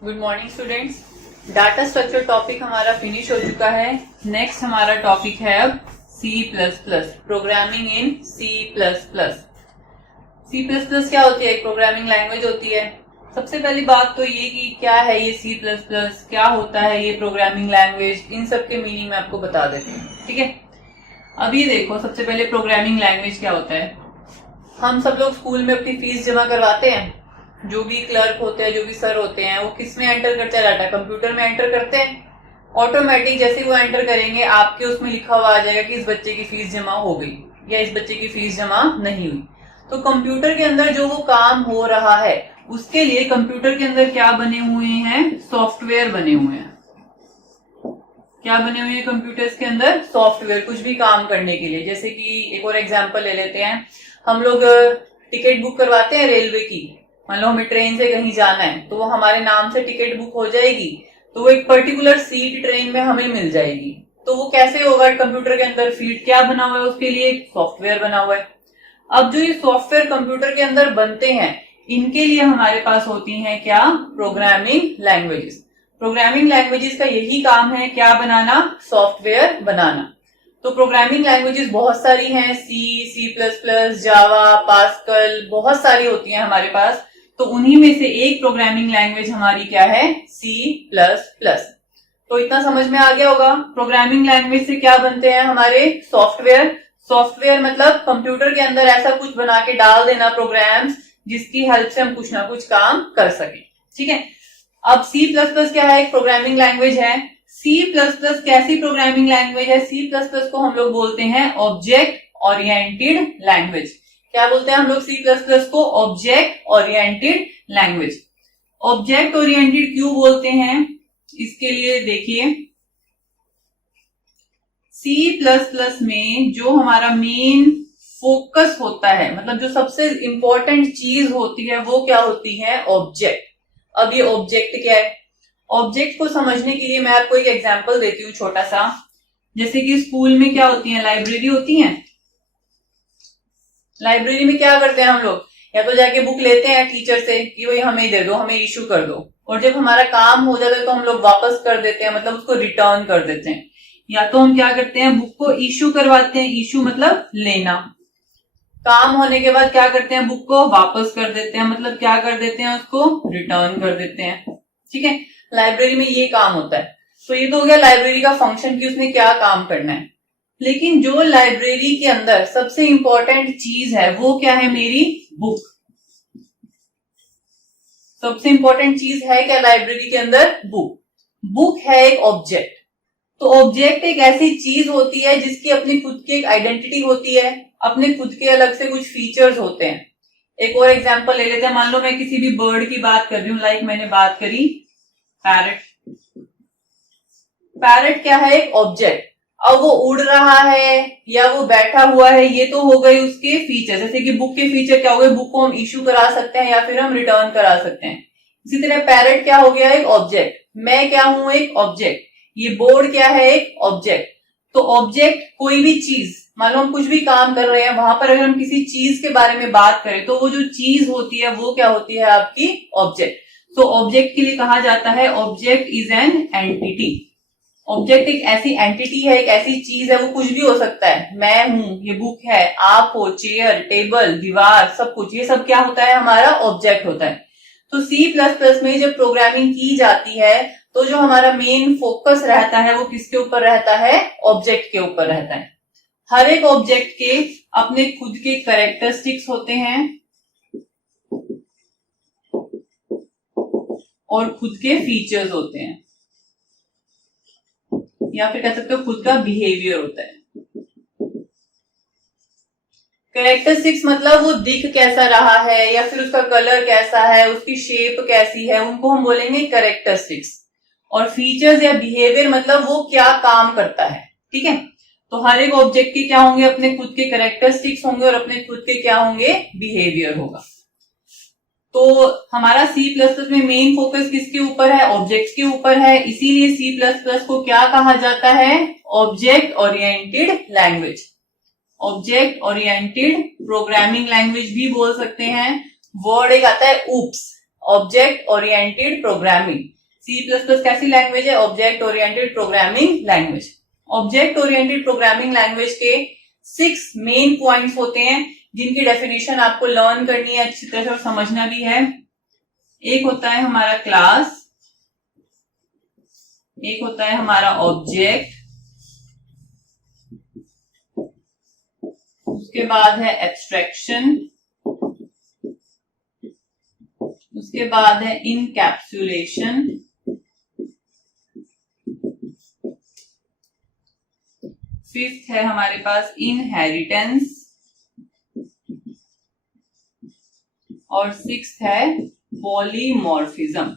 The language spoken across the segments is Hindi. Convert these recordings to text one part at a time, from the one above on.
Good morning students. Data structure topic हमारा फिनिश हो चुका है। नेक्स्ट हमारा टॉपिक है अब C++, programming in C++। C++ क्या होती है? एक प्रोग्रामिंग लैंग्वेज होती है। सबसे पहली बात तो ये कि क्या है ये C++, क्या होता है ये प्रोग्रामिंग लैंग्वेज, इन सब के मीनिंग मैं आपको बता देती हूँ। ठीक है, अब ये देखो, सबसे पहले प्रोग्रामिंग लैंग्वेज क्या होता है। हम सब लोग स्कूल में अपनी फीस जमा करवाते हैं। जो भी क्लर्क होते हैं, जो भी सर होते हैं, वो किस में एंटर करते हैं? डाटा कंप्यूटर में एंटर करते हैं। ऑटोमेटिक जैसे वो एंटर करेंगे आपके उसमें लिखा हुआ आ जाएगा कि इस बच्चे की फीस जमा हो गई या इस बच्चे की फीस जमा नहीं हुई। तो कंप्यूटर के अंदर जो वो काम हो रहा है उसके लिए कंप्यूटर के अंदर क्या बने हुए हैं? सॉफ्टवेयर बने हुए हैं। क्या बने हुए हैं कंप्यूटर्स के अंदर? सॉफ्टवेयर, कुछ भी काम करने के लिए। जैसे कि एक और एग्जांपल ले लेते हैं, हम लोग टिकट बुक करवाते हैं रेलवे की। मान लो हमें ट्रेन से कहीं जाना है तो वो हमारे नाम से टिकट बुक हो जाएगी, तो वो एक पर्टिकुलर सीट ट्रेन में हमें मिल जाएगी। तो वो कैसे होगा? कंप्यूटर के अंदर फीड क्या बना हुआ है? उसके लिए एक सॉफ्टवेयर बना हुआ है। अब जो ये सॉफ्टवेयर कंप्यूटर के अंदर बनते हैं, इनके लिए हमारे पास होती हैं क्या? Programming languages. प्रोग्रामिंग लैंग्वेजेस का यही काम है, क्या बनाना? सॉफ्टवेयर बनाना। तो प्रोग्रामिंग लैंग्वेजेस बहुत सारी हैं, C++, जावा, पास्कल, बहुत सारी होती हैं हमारे पास। तो उन्हीं में से एक प्रोग्रामिंग लैंग्वेज हमारी क्या है? C++। तो इतना समझ में आ गया होगा। प्रोग्रामिंग लैंग्वेज से क्या बनते हैं हमारे? सॉफ्टवेयर। सॉफ्टवेयर मतलब कंप्यूटर के अंदर ऐसा कुछ बना के डाल देना प्रोग्राम्स, जिसकी हेल्प से हम कुछ ना कुछ काम कर सकें। ठीक है, अब C++ क्या है? एक प्रोग्रामिंग लैंग्वेज है। C++ कैसी प्रोग्रामिंग लैंग्वेज है? C++ को हम लोग बोलते हैं ऑब्जेक्ट ओरिएंटेड लैंग्वेज। क्या बोलते हैं हम लोग C++ को? Object oriented language. Object oriented क्यों बोलते हैं? इसके लिए देखिए, C++ में जो हमारा मेन फोकस होता है, मतलब जो सबसे इंपॉर्टेंट चीज होती है, वो क्या होती है? ऑब्जेक्ट। अब ये ऑब्जेक्ट क्या है? ऑब्जेक्ट को समझने के लिए मैं आपको एक एग्जांपल देती हूँ छोटा सा। जैसे कि स्कूल में क्या होती है? लाइब्रेरी होती है। लाइब्रेरी में क्या करते हैं हम लोग? या तो जाके बुक लेते हैं टीचर से कि वही हमें दे दो, हमें इश्यू कर दो, और जब हमारा काम हो जाता है तो हम लोग वापस कर देते हैं, मतलब उसको रिटर्न कर देते हैं। या तो हम क्या करते हैं? बुक को इश्यू करवाते हैं। इश्यू मतलब लेना। काम होने के बाद क्या करते हैं? बुक को वापस कर देते हैं, मतलब क्या कर देते हैं? उसको रिटर्न कर देते हैं। ठीक है, लाइब्रेरी में ये काम होता है। तो ये तो हो गया लाइब्रेरी का फंक्शन कि उसने क्या काम करना है। लेकिन जो लाइब्रेरी के अंदर सबसे इंपॉर्टेंट चीज है वो क्या है? मेरी बुक। सबसे इंपॉर्टेंट चीज है क्या लाइब्रेरी के अंदर? बुक। बुक है एक ऑब्जेक्ट। तो ऑब्जेक्ट एक ऐसी चीज होती है जिसकी अपनी खुद की एक आइडेंटिटी होती है, अपने खुद के अलग से कुछ फीचर्स होते हैं। एक और एग्जांपल ले लेते हैं। मान लो मैं किसी भी बर्ड की बात कर रही हूं, लाइक मैंने बात करी पैरट। पैरट क्या है? एक ऑब्जेक्ट। अब वो उड़ रहा है या वो बैठा हुआ है, ये तो हो गई उसके फीचर। जैसे कि बुक के फीचर क्या हो गए? बुक को हम इश्यू करा सकते हैं या फिर हम रिटर्न करा सकते हैं। इसी तरह पैरट क्या हो गया? एक ऑब्जेक्ट। मैं क्या हूं? एक ऑब्जेक्ट। ये बोर्ड क्या है? एक ऑब्जेक्ट। तो ऑब्जेक्ट कोई भी चीज, मान लो हम कुछ भी काम कर रहे हैं, वहां पर अगर हम किसी चीज के बारे में बात करें तो वो जो चीज होती है वो क्या होती है? आपकी ऑब्जेक्ट। तो ऑब्जेक्ट के लिए कहा जाता है object is an entity. Object एक ऐसी एंटिटी है, एक ऐसी चीज है, वो कुछ भी हो सकता है। मैं हूं, ये बुक है, आप हो, चेयर, टेबल, दीवार, सब कुछ, ये सब क्या होता है? हमारा ऑब्जेक्ट होता है। तो C++ में जब प्रोग्रामिंग की जाती है तो जो हमारा मेन फोकस रहता है वो किसके ऊपर रहता है? ऑब्जेक्ट के ऊपर रहता है। हर एक ऑब्जेक्ट के अपने खुद के कैरेक्टरिस्टिक्स होते हैं और खुद के फीचर्स होते हैं, या फिर कह सकते हो खुद का बिहेवियर होता है। कैरेक्टरिस्टिक्स मतलब वो दिख कैसा रहा है, या फिर उसका कलर कैसा है, उसकी शेप कैसी है, उनको हम बोलेंगे कैरेक्टरिस्टिक्स। और फीचर्स या बिहेवियर मतलब वो क्या काम करता है। ठीक है, तो हर एक ऑब्जेक्ट के क्या होंगे? अपने खुद के कैरेक्टरिस्टिक्स होंगे और अपने खुद के क्या होंगे? बिहेवियर होगा। तो हमारा C++ में मेन फोकस किसके ऊपर है? ऑब्जेक्ट्स के ऊपर है। इसीलिए C++ को क्या कहा जाता है? Object oriented language. Object oriented programming language भी बोल सकते हैं। वर्ड एक आता है OOPS, object oriented programming. C plus plus कैसी लैंग्वेज है? Object oriented programming language. Object oriented programming language के 6 मेन पॉइंट्स होते हैं जिनकी डेफिनेशन आपको लर्न करनी है अच्छी तरह से और समझना भी है। एक होता है हमारा क्लास, एक होता है हमारा ऑब्जेक्ट, उसके बाद है एब्स्ट्रैक्शन, उसके बाद है इनकैप्सुलेशन, फिफ्थ है हमारे पास इनहेरिटेंस और सिक्स्थ है पॉलीमॉर्फिज्म।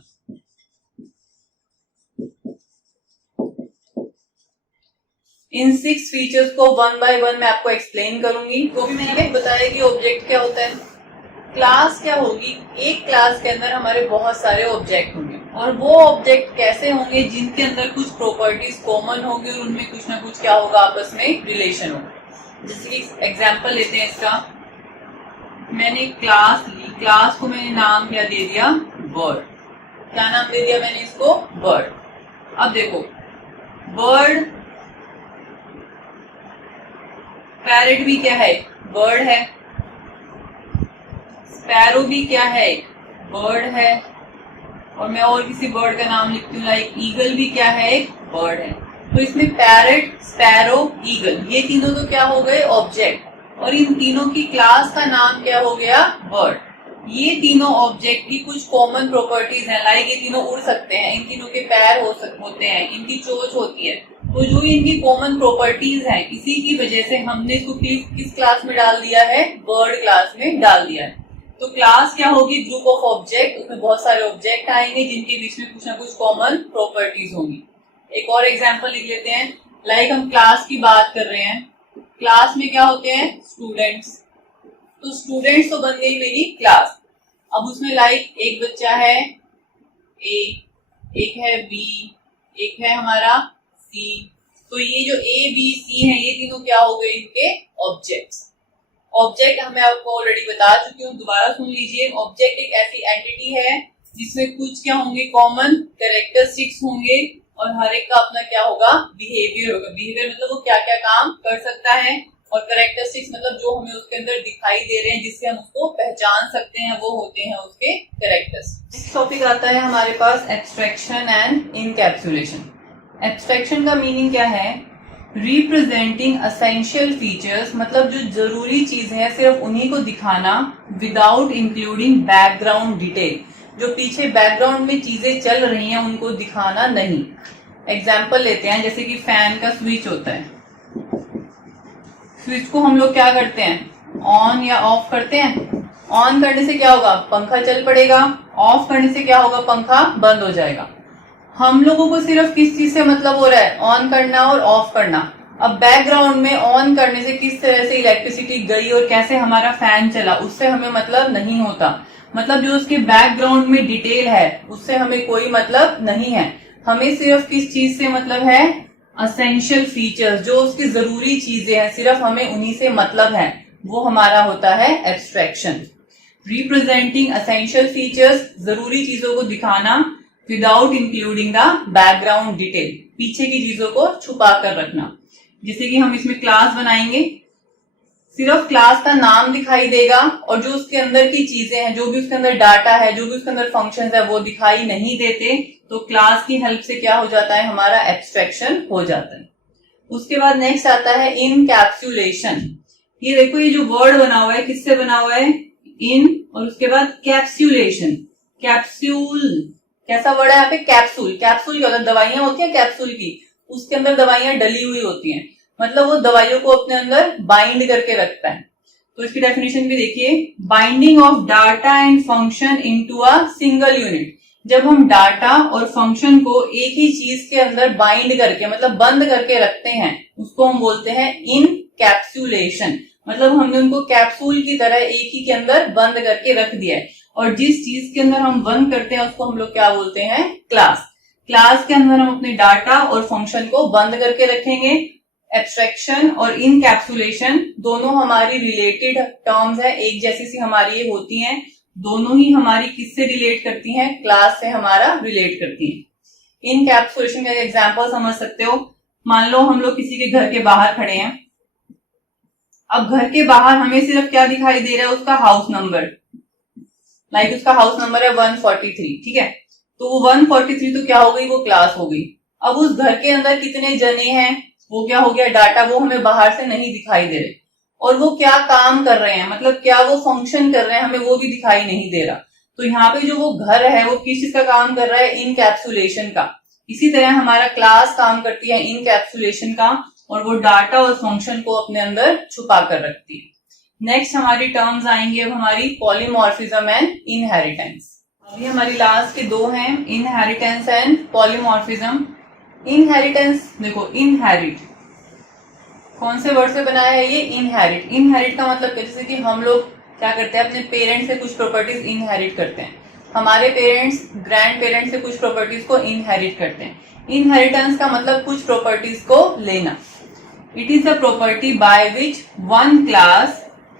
इन 6 फीचर्स को वन बाय वन मैं आपको एक्सप्लेन करूंगी। तो भी मैंने बताया कि ऑब्जेक्ट क्या होता है, क्लास क्या होगी। एक क्लास के अंदर हमारे बहुत सारे ऑब्जेक्ट होंगे और वो ऑब्जेक्ट कैसे होंगे जिनके अंदर कुछ प्रॉपर्टीज कॉमन होंगी और उनमें कुछ ना कुछ क्या होगा, आपस में रिलेशन होगा। जैसे कि एग्जांपल लेते हैं इसका, मैंने क्लास ली, क्लास को मैंने नाम क्या दे दिया, बर्ड। क्या नाम दे दिया मैंने इसको, बर्ड। अब देखो बर्ड, पैरेट भी क्या है, बर्ड है, स्पैरो भी क्या है, बर्ड है, और मैं और किसी बर्ड का नाम लिखती हूँ लाइक ईगल भी क्या है, एक बर्ड है। तो इसमें पैरेट, स्पैरो, ईगल ये तीनों तो क्या हो गए, ऑब्जेक्ट, और इन तीनों की क्लास का नाम क्या हो गया, बर्ड। ये तीनों ऑब्जेक्ट की कुछ कॉमन प्रॉपर्टीज हैं, लाइक ये तीनों उड़ सकते हैं, इन तीनों के पैर होते हैं, इनकी चोंच होती है। तो जो इनकी कॉमन प्रॉपर्टीज हैं, इसी की वजह से हमने इसको किस क्लास में डाल दिया है, बर्ड क्लास में डाल दिया है। तो क्लास क्या होगी, ग्रुप ऑफ ऑब्जेक्ट, उसमें बहुत सारे ऑब्जेक्ट आएंगे जिनके बीच में कुछ ना कुछ कॉमन प्रॉपर्टीज होंगी। एक और एग्जांपल लिख लेते हैं, लाइक हम क्लास की बात कर रहे हैं, क्लास में क्या होते हैं, स्टूडेंट्स। तो स्टूडेंट्स तो बन गई मेरी क्लास। अब उसमें लाइक एक बच्चा है ए, एक है बी, एक है हमारा सी। तो ये जो ए बी सी है ये तीनों क्या हो गए, इनके ऑब्जेक्ट्स। ऑब्जेक्ट हमें आपको ऑलरेडी बता चुकी हूँ, दोबारा सुन लीजिए। ऑब्जेक्ट एक ऐसी एंटिटी है जिसमें कुछ क्या होंगे, कॉमन कैरेक्टरिस्टिक्स होंगे और हर एक का अपना क्या होगा, बिहेवियर होगा। बिहेवियर मतलब वो क्या क्या काम कर सकता है, और कैरेक्टरिस्टिक्स मतलब जो हमें उसके अंदर दिखाई दे रहे हैं जिससे हम उसको पहचान सकते हैं, वो होते हैं उसके कैरेक्टरिस्टिक्स। नेक्स्ट टॉपिक आता है हमारे पास एब्स्ट्रैक्शन एंड इनकैप्सुलेशन। एब्स्ट्रैक्शन का मीनिंग क्या है, रिप्रेजेंटिंग असेंशियल फीचर्स, मतलब जो जरूरी चीज है सिर्फ उन्हीं को दिखाना, विदाउट इंक्लूडिंग बैकग्राउंड डिटेल, जो पीछे बैकग्राउंड में चीजें चल रही हैं उनको दिखाना नहीं। एग्जाम्पल लेते हैं, जैसे कि फैन का स्विच होता है, स्विच को हम लोग क्या करते हैं, ऑन या ऑफ करते हैं। ऑन करने से क्या होगा, पंखा चल पड़ेगा, ऑफ करने से क्या होगा, पंखा बंद हो जाएगा। हम लोगों को सिर्फ किस चीज से मतलब हो रहा है, ऑन करना और ऑफ करना। अब बैकग्राउंड में ऑन करने से किस तरह से इलेक्ट्रिसिटी गई और कैसे हमारा फैन चला, उससे हमें मतलब नहीं होता। मतलब जो उसके बैकग्राउंड में डिटेल है उससे हमें कोई मतलब नहीं है। हमें सिर्फ किस चीज से मतलब है, असेंशियल फीचर्स, जो उसकी जरूरी चीजें हैं सिर्फ हमें उन्हीं से मतलब है, वो हमारा होता है एब्स्ट्रैक्शन। रिप्रेजेंटिंग असेंशियल फीचर्स, जरूरी चीजों को दिखाना, without including the background detail, पीछे की चीजों को छुपा कर रखना। जैसे कि हम इसमें क्लास बनाएंगे, सिर्फ क्लास का नाम दिखाई देगा और जो उसके अंदर की चीजें हैं, जो भी उसके अंदर डाटा है, जो भी उसके अंदर फंक्शंस है, वो दिखाई नहीं देते। तो क्लास की हेल्प से क्या हो जाता है, हमारा एब्स्ट्रैक्शन हो जाता है। उसके बाद नेक्स्ट आता है इनकैप्सुलेशन। ये देखो, ये जो वर्ड बना हुआ है किससे बना हुआ है, इन, और उसके बाद कैप्सुलेशन। कैप्सूल कैसा वर्ड है यहाँ पे, कैप्सूल। कैप्सूल क्या होता है, दवाइयां होती है कैप्सूल की, उसके अंदर दवाइयां डली हुई होती हैं, मतलब वो दवाइयों को अपने अंदर बाइंड करके रखता है। तो इसकी डेफिनेशन भी देखिए, binding of data and function into a single unit. जब हम डाटा और फंक्शन को एक ही चीज के अंदर बाइंड करके, मतलब बंद करके रखते हैं, उसको हम बोलते हैं इनकैप्सुलेशन। मतलब हमने उनको कैप्सूल की तरह एक ही के अंदर बंद करके रख दिया है, और जिस चीज के अंदर हम बंद करते हैं उसको हम लोग क्या बोलते हैं, क्लास। क्लास के अंदर हम अपने डाटा और फंक्शन को बंद करके रखेंगे। एब्स्ट्रैक्शन और इनकैप्सुलेशन दोनों हमारी रिलेटेड टर्म्स है, एक जैसी सी हमारी ये होती हैं। दोनों ही हमारी किससे रिलेट करती हैं, क्लास से हमारा रिलेट करती हैं। इनकैप्सुलेशन का एग्जांपल समझ सकते हो। मान लो हम लोग किसी के घर के बाहर खड़े हैं। अब घर के बाहर हमें सिर्फ क्या दिखाई दे रहा है, उसका हाउस नंबर, लाइक उसका हाउस नंबर है 143, ठीक है। तो वो 143 तो क्या हो गई, वो क्लास हो गई। अब उस घर के अंदर कितने जने हैं, वो क्या हो गया, डाटा, वो हमें बाहर से नहीं दिखाई दे रहे। और वो क्या काम कर रहे हैं, मतलब क्या वो फंक्शन कर रहे हैं, हमें वो भी दिखाई नहीं दे रहा। तो यहाँ पे जो वो घर है वो किस चीज का काम कर रहा है, इनकैप्सुलेशन का। इसी तरह हमारा क्लास काम करती है इनकैप्सुलेशन का, और वो डाटा और फंक्शन को अपने अंदर छुपा कर रखती है। नेक्स्ट हमारी टर्म्स आएंगी अब हमारी पॉलीमॉर्फिज्म एंड इनहेरिटेंस। अभी हमारी लास्ट के दो हैं, इनहेरिटेंस एंड पॉलीमॉर्फिज्म। इनहेरिटेंस देखो, इनहेरिट कौन से वर्ड से बनाया है, ये इनहेरिट। इनहेरिट का मतलब जैसे कि हम लोग क्या करते हैं, अपने पेरेंट्स से कुछ प्रॉपर्टीज इनहेरिट करते हैं। हमारे पेरेंट्स ग्रैंड पेरेंट्स से कुछ प्रॉपर्टीज को इनहेरिट करते हैं। इनहेरिटेंस का मतलब कुछ प्रॉपर्टीज को लेना। It is the property by which one class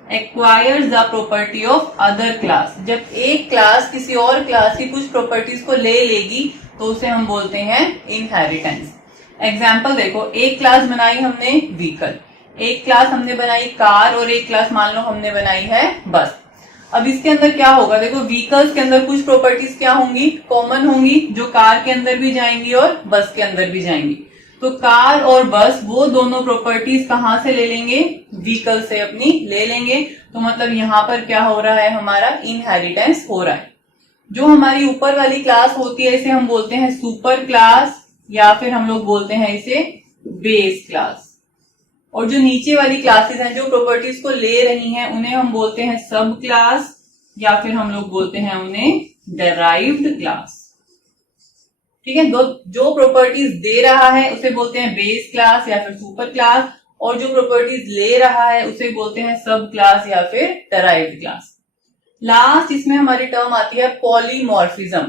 acquires the property of other class. जब एक क्लास किसी और क्लास की कुछ प्रॉपर्टीज को ले लेगी तो उसे हम बोलते हैं इनहेरिटेंस। एग्जाम्पल देखो, एक क्लास बनाई हमने व्हीकल, एक क्लास हमने बनाई कार, और एक क्लास मान लो हमने बनाई है बस। अब इसके अंदर क्या होगा, देखो व्हीकल्स के अंदर कुछ प्रॉपर्टीज क्या होंगी, कॉमन होंगी, जो कार के अंदर भी जाएंगी और बस के अंदर भी जाएंगी। तो कार और बस वो दोनों प्रॉपर्टीज कहां से ले लेंगे, व्हीकल से अपनी ले लेंगे। तो मतलब यहाँ पर क्या हो रहा है, हमारा इनहेरिटेंस हो रहा है। जो हमारी ऊपर वाली क्लास होती है इसे हम बोलते हैं सुपर क्लास, या फिर हम लोग बोलते हैं इसे बेस क्लास। और जो नीचे वाली क्लासेस हैं जो प्रॉपर्टीज को ले रही हैं उन्हें हम बोलते हैं सब क्लास, या फिर हम लोग बोलते हैं उन्हें डेराइव्ड क्लास। ठीक है, जो प्रॉपर्टीज दे रहा है उसे बोलते हैं बेस क्लास या फिर सुपर क्लास, और जो प्रॉपर्टीज ले रहा है उसे बोलते हैं सब क्लास या फिर डेराइव्ड क्लास। लास्ट इसमें हमारी टर्म आती है पॉलीमॉर्फिज्म।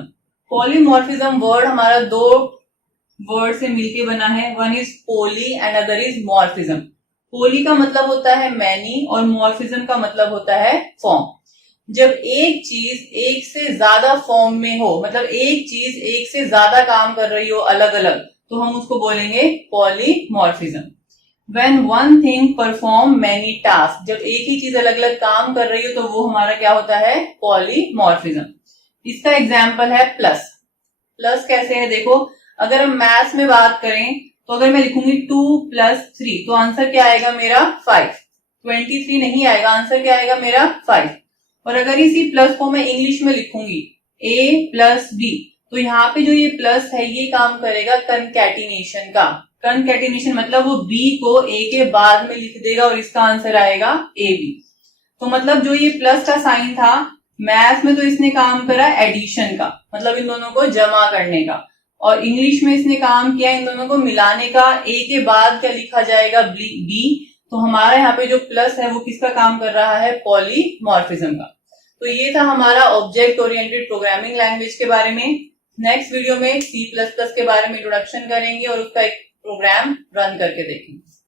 पॉलीमॉर्फिज्म वर्ड हमारा दो वर्ड से मिलके बना है, one is poly and other is morphism. Poly का मतलब होता है मैनी और मॉर्फिज्म का मतलब होता है फॉर्म। जब एक चीज एक से ज्यादा फॉर्म में हो, मतलब एक चीज एक से ज्यादा काम कर रही हो अलग अलग, तो हम उसको बोलेंगे polymorphism. When one thing perform many tasks, जब एक ही चीज अलग अलग काम कर रही हो तो वो हमारा क्या होता है, पॉलीमॉर्फिज्म। इसका एग्जाम्पल है प्लस। प्लस कैसे है, देखो अगर हम मैथ्स में बात करें तो अगर मैं लिखूंगी 2 + 3 तो आंसर क्या आएगा मेरा 5। 23 नहीं आएगा, आंसर क्या आएगा मेरा 5। और अगर इसी प्लस को मैं इंग्लिश में लिखूंगी a + b, तो यहाँ पे जो ये प्लस है ये काम करेगा कंकैटिनेशन का। कंकैटिनेशन मतलब वो b को a के बाद में लिख देगा और इसका आंसर आएगा ab। तो मतलब जो ये प्लस का साइन था मैथ में तो इसने काम करा एडिशन का, मतलब इन दोनों को जमा करने का, और इंग्लिश में इसने काम किया इन दोनों को मिलाने का। a के बाद क्या लिखा जाएगा, b। तो हमारा यहाँ पे जो प्लस है वो किसका काम कर रहा है, पॉलीमॉर्फिज्म का। तो ये था हमारा ऑब्जेक्ट ओरिएंटेड प्रोग्रामिंग लैंग्वेज के बारे में। नेक्स्ट वीडियो में C++ के बारे में इंट्रोडक्शन करेंगे और उसका एक प्रोग्राम रन करके देखेंगे।